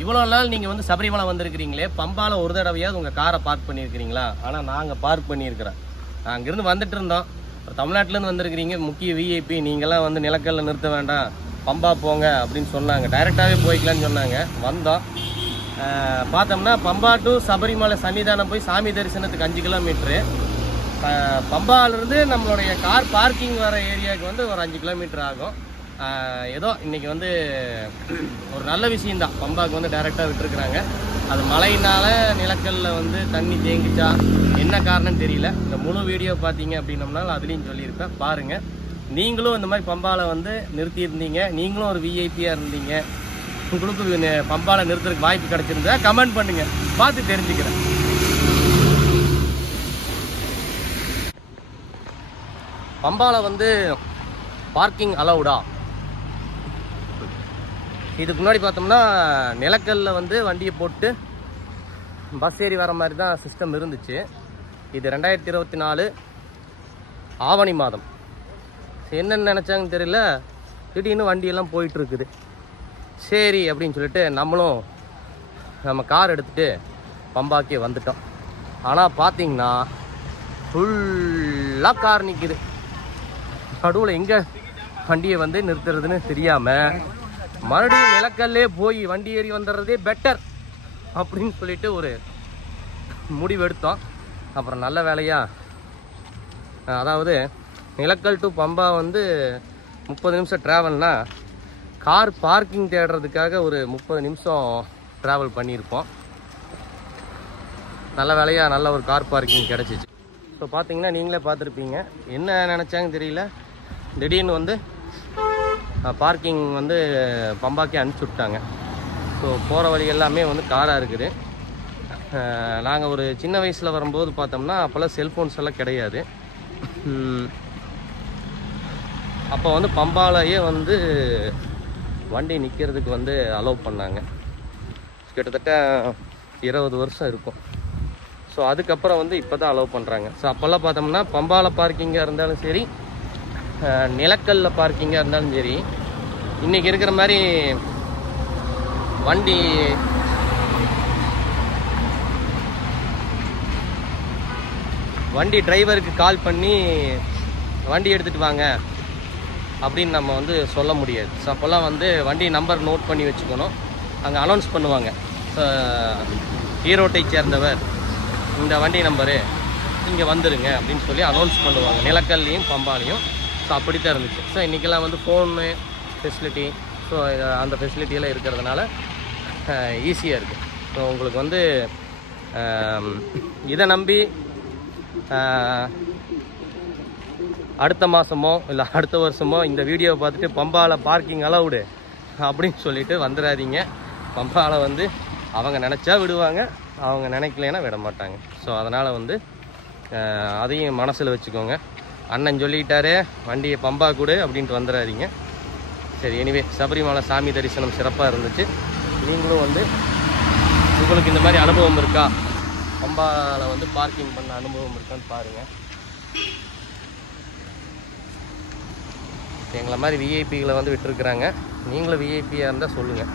இவ்வளோ நாள் நீங்கள் வந்து சபரிமலை வந்திருக்கிறீங்களே, பம்பாவில் ஒரு தடவையாவது உங்கள் காரை பார்க் பண்ணியிருக்கிறீங்களா? ஆனால் நாங்கள் பார்க் பண்ணியிருக்கிறோம். அங்கேருந்து வந்துட்டு இருந்தோம். தமிழ்நாட்டிலேருந்து வந்திருக்கிறீங்க, முக்கிய விஐபி, நீங்களாம் வந்து நிலக்கல்ல நிறுத்த வேண்டாம், பம்பா போங்க அப்படின்னு சொன்னாங்க. டைரெக்டாகவே போய்க்கலான்னு சொன்னாங்க. வந்தோம், பார்த்தோம்னா பம்பா டு சபரிமலை சன்னிதானம் போய் சாமி தரிசனத்துக்கு 5 கிலோமீட்ரு. பம்பாவிலிருந்து நம்மளுடைய கார் பார்க்கிங் வர ஏரியாவுக்கு வந்து ஒரு 5 கிலோமீட்டர் ஆகும். ஏதோ இன்றைக்கி வந்து ஒரு நல்ல விஷயந்தான், பம்பாவுக்கு வந்து டைரெக்டாக விட்டுருக்குறாங்க. அது மழையினால் நிலக்கல்ல வந்து தண்ணி தேங்கிச்சா என்ன காரணம் தெரியல. இந்த முழு வீடியோ பார்த்தீங்க அப்படின்னம்னால அதுலேயும் சொல்லியிருப்பேன், பாருங்கள். நீங்களும் இந்த மாதிரி பம்பாவில் வந்து நிறுத்தியிருந்தீங்க, நீங்களும் ஒரு விஐபியாக இருந்தீங்க, உங்களுக்கு பம்பாவில் நிறுத்துறதுக்கு வாய்ப்பு கிடைச்சிருந்தா கமெண்ட் பண்ணுங்கள், பார்த்து தெரிஞ்சுக்கிறேன். பம்பாவில் வந்து பார்க்கிங் அலவுடா? இதுக்கு முன்னாடி பார்த்தோம்னா நிலக்கல்ல வந்து வண்டியை போட்டு பஸ் ஏறி வர மாதிரி தான் சிஸ்டம் இருந்துச்சு. இது 2024 ஆவணி மாதம். என்னென்னு நினச்சாங்கன்னு தெரியல, திடீர்னு வண்டியெல்லாம் போயிட்டுருக்குது. சரி அப்படின்னு சொல்லிட்டு நம்மளும் நம்ம கார் எடுத்துகிட்டு பம்பாக்கே வந்துட்டோம். ஆனால் பார்த்தீங்கன்னா ஃபுல்லாக கார் நிற்கிது. நடுவில் எங்கே வண்டியை வந்து நிறுத்துறதுன்னு தெரியாமல் மறுபடியும் நிலக்கல்லே போய் வண்டி ஏறி வந்துடுறதே பெட்டர் அப்படின்னு சொல்லிட்டு ஒரு முடிவு எடுத்தோம். அப்புறம் நல்ல வேலையா, அதாவது நிலக்கல் டு பம்பா வந்து 30 நிமிஷம் ட்ராவல்னா, கார் பார்க்கிங் தேடுறதுக்காக ஒரு 30 நிமிஷம் ட்ராவல் பண்ணியிருப்போம். நல்ல வேலையாக நல்ல ஒரு கார் பார்க்கிங் கிடச்சிச்சு. ஸோ பார்த்தீங்கன்னா நீங்களே பார்த்துருப்பீங்க, என்ன நினச்சாங்க தெரியல, திடீர்னு வந்து பார்க்கிங் வந்து பம்பாக்கே அனுப்பிச்சி விட்டாங்க. ஸோ போகிற வழி எல்லாமே வந்து காராக இருக்குது. நாங்கள் ஒரு சின்ன வயசில் வரும்போது பார்த்தோம்னா அப்போல்லாம் செல்ஃபோன்ஸ் எல்லாம் கிடையாது. அப்போ வந்து பம்பாலையே வந்து வண்டி நிற்கிறதுக்கு வந்து அலோவ் பண்ணாங்க. கிட்டத்தட்ட 20 வருஷம் இருக்கும். ஸோ அதுக்கப்புறம் வந்து இப்போ தான் அலோவ் பண்ணுறாங்க. ஸோ அப்போல்லாம் பார்த்தோம்னா பம்பாவில் பார்க்கிங்காக இருந்தாலும் சரி, நிலக்கல்ல பார்க்கிங்காக இருந்தாலும் சரி, இன்றைக்கி இருக்கிற மாதிரி வண்டி டிரைவருக்கு கால் பண்ணி வண்டி எடுத்துகிட்டு வாங்க அப்படின்னு நம்ம வந்து சொல்ல முடியாது. ஸோ அப்போல்லாம் வந்து வண்டி நம்பர் நோட் பண்ணி வச்சுக்கணும். அங்கே அனௌன்ஸ் பண்ணுவாங்க, ஈரோட்டை சேர்ந்தவர், இந்த வண்டி நம்பரு இங்கே வந்துடுங்க அப்படின்னு சொல்லி அனௌன்ஸ் பண்ணுவாங்க, நிலக்கல்லையும் பம்பாலையும். ஸோ அப்படி தான் இருந்துச்சு. ஸோ இன்றைக்கெல்லாம் வந்து ஃபோனு ஃபெசிலிட்டி, ஸோ அந்த ஃபெசிலிட்டியெல்லாம் இருக்கிறதுனால ஈஸியாக இருக்குது. ஸோ உங்களுக்கு வந்து இதை நம்பி அடுத்த மாதமோ இல்லை அடுத்த வருஷமோ இந்த வீடியோவை பார்த்துட்டு பம்பாவில் பார்க்கிங் அலவுடு அப்படின்னு சொல்லிட்டு வந்துடாதீங்க. பம்பாவில் வந்து அவங்க நினச்சா விடுவாங்க, அவங்க நினைக்கலைன்னா விட மாட்டாங்க. ஸோ அதனால் வந்து அதையும் மனசில் வச்சுக்கோங்க. அண்ணன் சொல்லிட்டாரு வண்டியை பம்பா கொடு அப்படின்ட்டு வந்துடாதீங்க. சரி, எனிவே சபரிமலை சாமி தரிசனம் சிறப்பாக இருந்துச்சு. நீங்களும் வந்து உங்களுக்கு இந்த மாதிரி அனுபவம் இருக்கா, பம்பாவில் வந்து பார்க்கிங் பண்ண அனுபவம் இருக்கான்னு பாருங்கள். எங்களை மாதிரி விஐபிகளை வந்து விட்டுருக்குறாங்க. நீங்களும் விஐபியாக இருந்தால் சொல்லுங்கள்.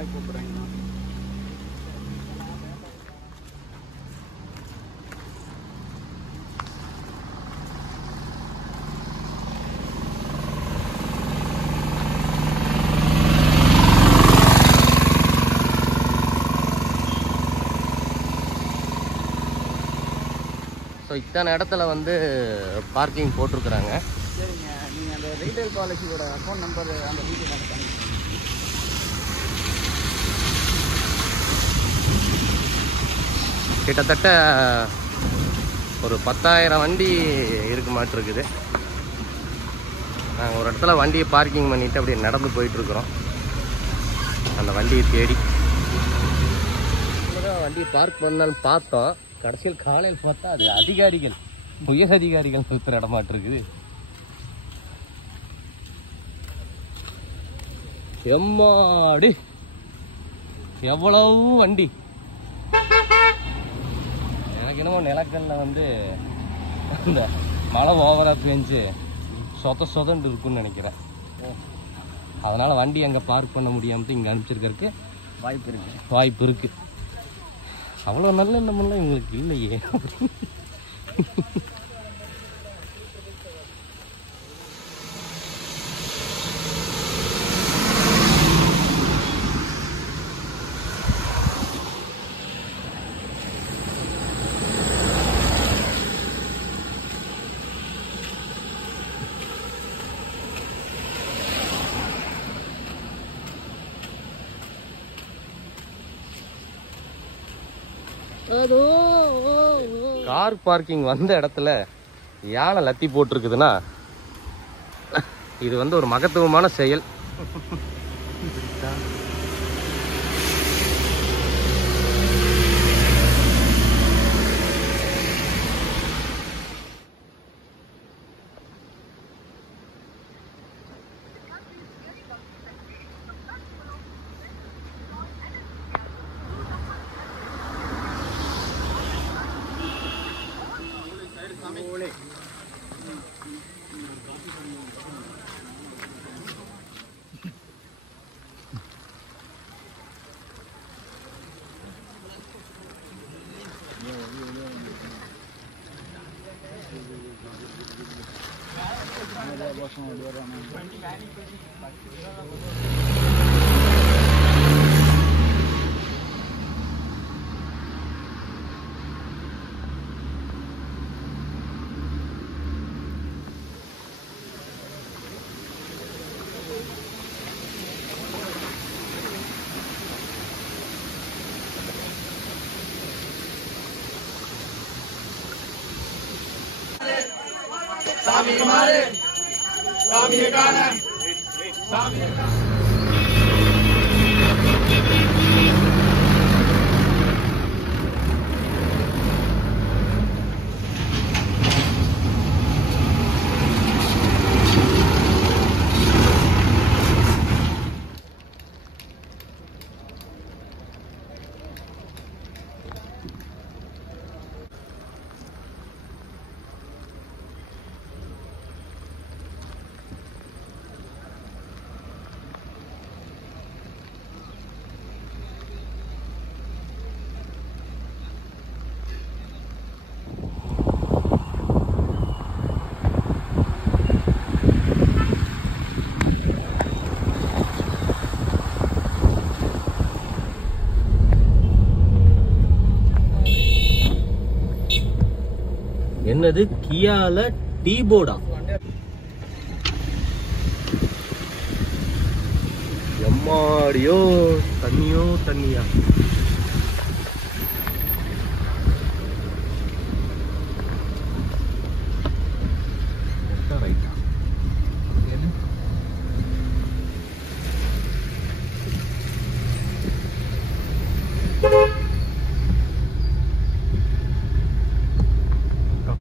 நாளைக்கு கூப்பிடுறேங்கண்ணா. ஸோ இத்தனை இடத்துல வந்து பார்க்கிங் போட்டிருக்கிறாங்க. சரிங்க, நீங்கள் அந்த ரீட்டைல் பாலிசியோட அக்கௌண்ட் நம்பர் அந்த வீடியோ நான் கிட்டத்தட்ட ஒரு 10,000 வண்டி இருக்க மாட்டிருக்குது. நாங்கள் ஒரு இடத்துல வண்டியை பார்க்கிங் பண்ணிவிட்டு அப்படியே நடந்து போயிட்டுருக்குறோம் அந்த வண்டியை தேடி. வண்டியை பார்க் பண்ணான்னு பார்த்தோம், கடைசியில் காலையில் பார்த்தா அது அதிகாரிகள், உயர் அதிகாரிகள் சுற்றுற இடமாட்டிருக்குது. எம்மாடி எவ்வளவு வண்டி! எனக்கு என்னமோ நிலக்கல்ல வந்து இந்த மழை ஓவரா பெஞ்சு சொதன்னு இருக்குன்னு நினைக்கிறேன். அதனால வண்டி அங்கே பார்க் பண்ண முடியாமல் இங்கே அனுப்பிச்சிருக்கிறதுக்கு வாய்ப்பு இருக்கு. அவ்வளோ நல்ல எண்ணமெல்லாம் இவங்களுக்கு இல்லையே. கார் பார்க்கிங் வந்த இடத்துல யானை லத்தி போட்டிருக்குதுன்னா இது வந்து ஒரு மகத்துவமான செயல். சாமி மாறு சாமியை காண சாமியை காண. என்னது கியால டீபோடா? எம்மாடியோ தண்ணியோ தண்ணியா!